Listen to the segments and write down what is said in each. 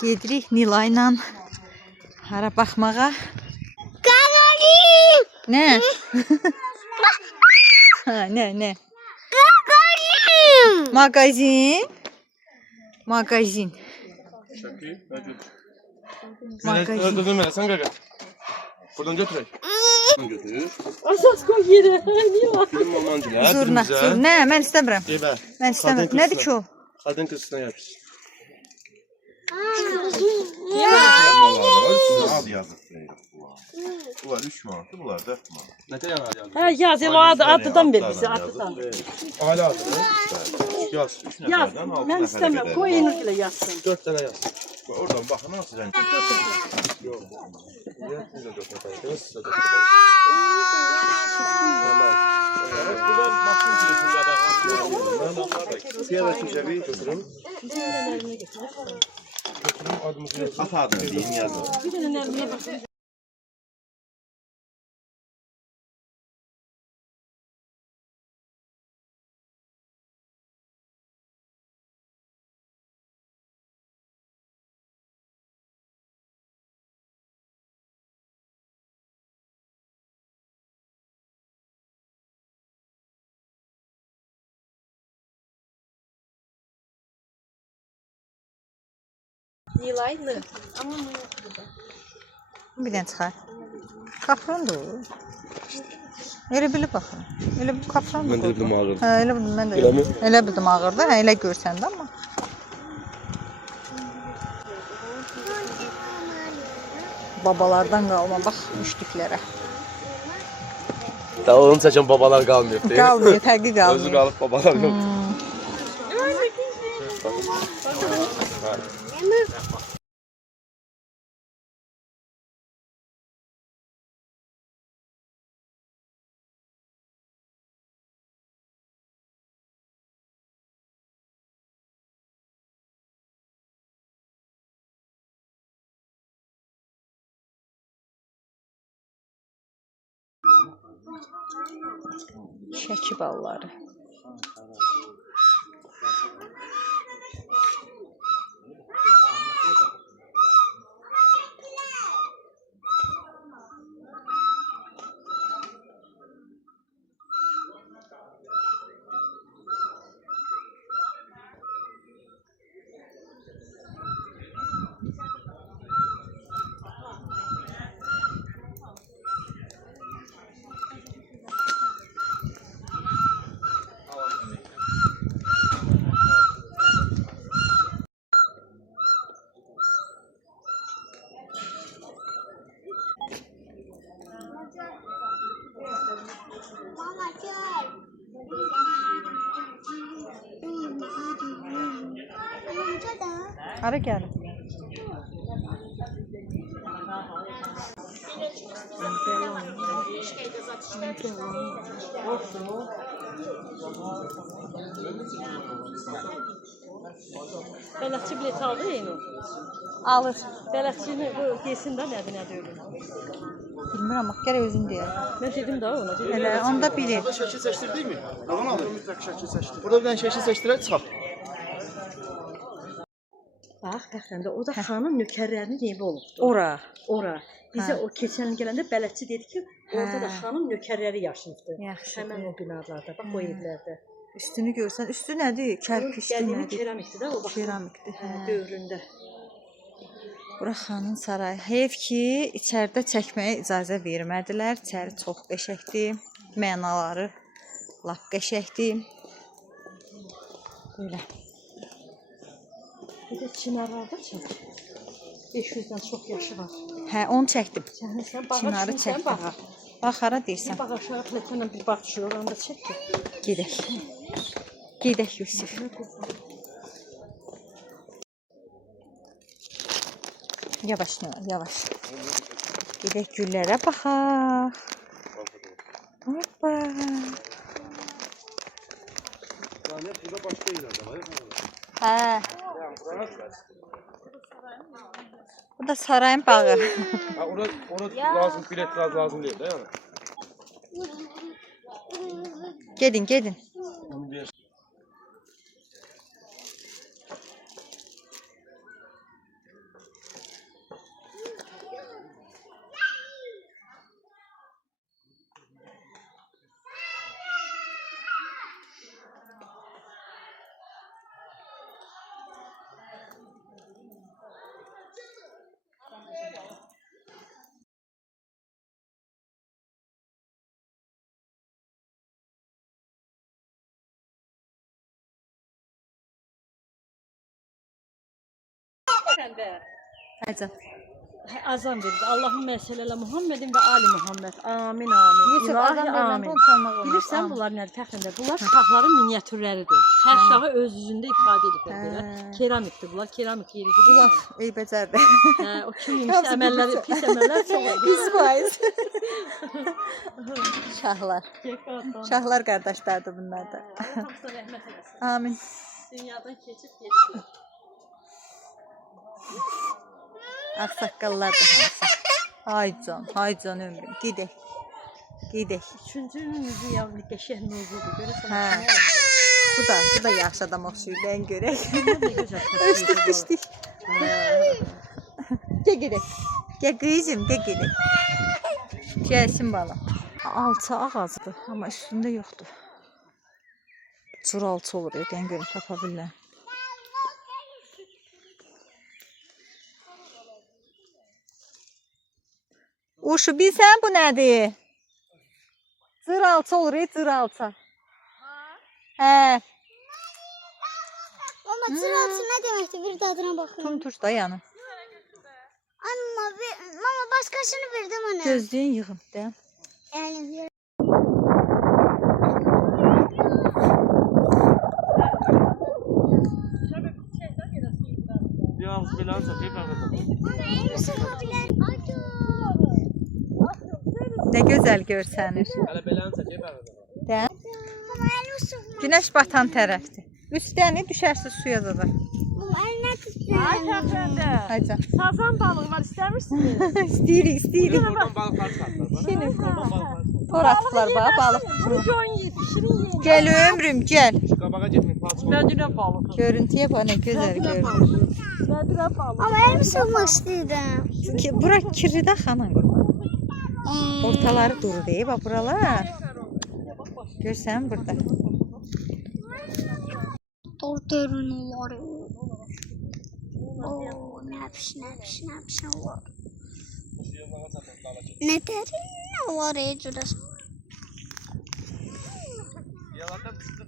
Gedirik Nilayla hara baxmağa. Ne? Ha, ne? Magazin. Magazin. Magazin. Sen gaga. Buradan götürək. Götür. Asas koy yere. Niye var? Film olmancılar. Zurna. Ne? Mən istəmirəm. Eyvə. Mən istəmirəm. Nədir ki o? Qadın kızına yapış. Al yazıq. Bunlar 3 manatı, bunlar 4 manat. Nətə yanar yazır? Ha yaz el o adıdan ver bize adıdan. Ailə adını. Yaz 3 Yaz. nəfərdən 6 Ben nəfərə istemem. qədər. Koy Enur ile yazsın. 4 dənə yaz. Oradan baxın nasıl rəng. Yox. Niyə? Biz də 4 nəfər. Yox, sizə 4 Buradan maşın girişində də. Siyara çiçeği götürün. Götürün adımızı yazın. At adını deyin yazın. Bir tane nereye bakın. Nilay'lı. Ama Bir dənə çıxar. Kafrandır o. Elə bilib baxın. Elə bu kafrandır. Mən də bildim ağırdır. Hə, elə bildim mən də. Eləmi? Elə bildim ağırdır. Hə, elə görsəndə amma. Babalardan qalma bax müştüklərə. Da onu çəkən babalar qalmıyor. Qalmıyor, təqi qalmıyor. Özü qalıb babalar yox. Şəki balları. Hara gəlin? Bələdçi bilet aldı Enur. Alır. Bələdçini bu yesin də nədir ölür. Bilmirəm, bax gərək özün deyək. Ben dedim daha ona. Dedim. Elə onda biri. Burada şəkil seçdirdik mi? Tamam abi. Mütləq şəkil seçdik. Burada bir dənə şəkil seçdirək çıxaq. Bax, fəxrəndə o da xanın nökərlərinin evi olubdu. Ora. Ora. Bizə o keçən gələndə bələdçi dedi ki, orada da xanın nökərləri yaşayıbdı. Yaxşı. Həmin o binalarda, bax o evlərdə. Üstünü görsən, üstü nədir? Kərpiçli Qədimi nədir? keramikdir də o vaxt. Keramikdir. Hə, dövründə. Bura xanın sarayı. Heyf ki, içəridə çəkməyə icazə vermədilər. İçəri çox qəşəngdir. Mənaları lap qəşəngdir. Belə. Bir də çinarlarda çək. 500-dən çox yaşı var. Hə, onu çəkdim. Sən bağa Çinarı düşürsən, çəkdim. bağa. Bax, hara deyirsən? Bax aşağı pləkanla bir bax düşür, oranda çək ki. Gedək. Gedək Yusif. Yavaş Növ, yavaş. Gedək güllərə baxaq. Hoppa. Yani burada başka yerlerde var. Hə. Yani burası. Bu da sarayın bağı. Ha, orada lazım, bilet lazım değil de yani. Gedin, gedin. Onu bir Həcə. Azam verildi. Allah'ın məsələlə Muhammedin və Ali Muhammed. Amin, amin. Yusuf, İlahi, azam verilən amin. bunu çalmaq olmaz. Bilirsən Amin. bunlar nədir fəxrində? Bunlar şahların miniatürləridir. Hər şahı öz yüzündə ifadə edib belə. Keramikdir bunlar, keramik yeridir. Bunlar eybəcərdir. Hə, o kimmiş əməlləri, pis əməllər çox olur. 100%. Şahlar. Şahlar qardaşlardır bunlar da. Hamısına rəhmət eləsin. Amin. Dünyadan keçib getdi. Ağsaqqallar da hamısı. Hay can ömrüm. Gedək. Gedək. Üçüncü müziği yəni qəşəng mövzudur. Görürsən Hə. nə oldu? Bu da yaxşı adam oxşuyur. Ben görək. Nə gözəl Öçdük, düşdük. Gel gedək. Gel qızım, gel gedək. Gəlsin bala. Alça ağacdır, amma üstündə yoxdur. Cır alça olur, deyən görüm tapa bilirəm. Uşu, bilsən bu nədir? Cır alça olur, cır alça. Hə. Ama sırası ne demekti bir tadına bakın. Tuntur da yanı. Mama başkasını verdim ona. Gözlüyün yığım da. Yani Yalnız belanı satayım ben. Nə gözəl görsənir. Hələ belanı satayım ben. Də. Mama elini sıkma. Günəş batan tərəfdir. Üstəni düşərsiz suya da. Mama eline tutsun. Ay kəfəndə. Hayca. Sazan balığı var, istəmirsiniz? İstəyirik. Oradan balıklar sattılar bana. Şimdi Oradan balıklar sattılar. tor atdılar bax, balıq. Bunu gön ye, pişirin ye. Gəl ömrüm, gəl. Qabağa getmək palçıq. Mədinə balığı. Görüntüyə bax nə gözəl görünür. Mədinə balığı. Ama elimi sıkmak istedim. Ki bura kirlidə xanan qurban. Ortaları duru deyib, bax buralar. Görsən burada. Torterun var. Oo, ne var. Ne derin var ya şurası. Yalandan çıxdı.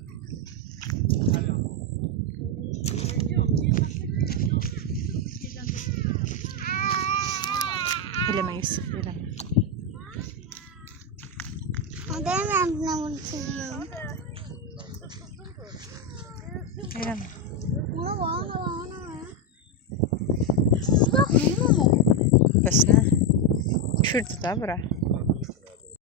Eləmə Yusuf, eləmə. Demem ne unutuyorum. Eləmə. Ona bak. Bəs nə? Kürdür da bura.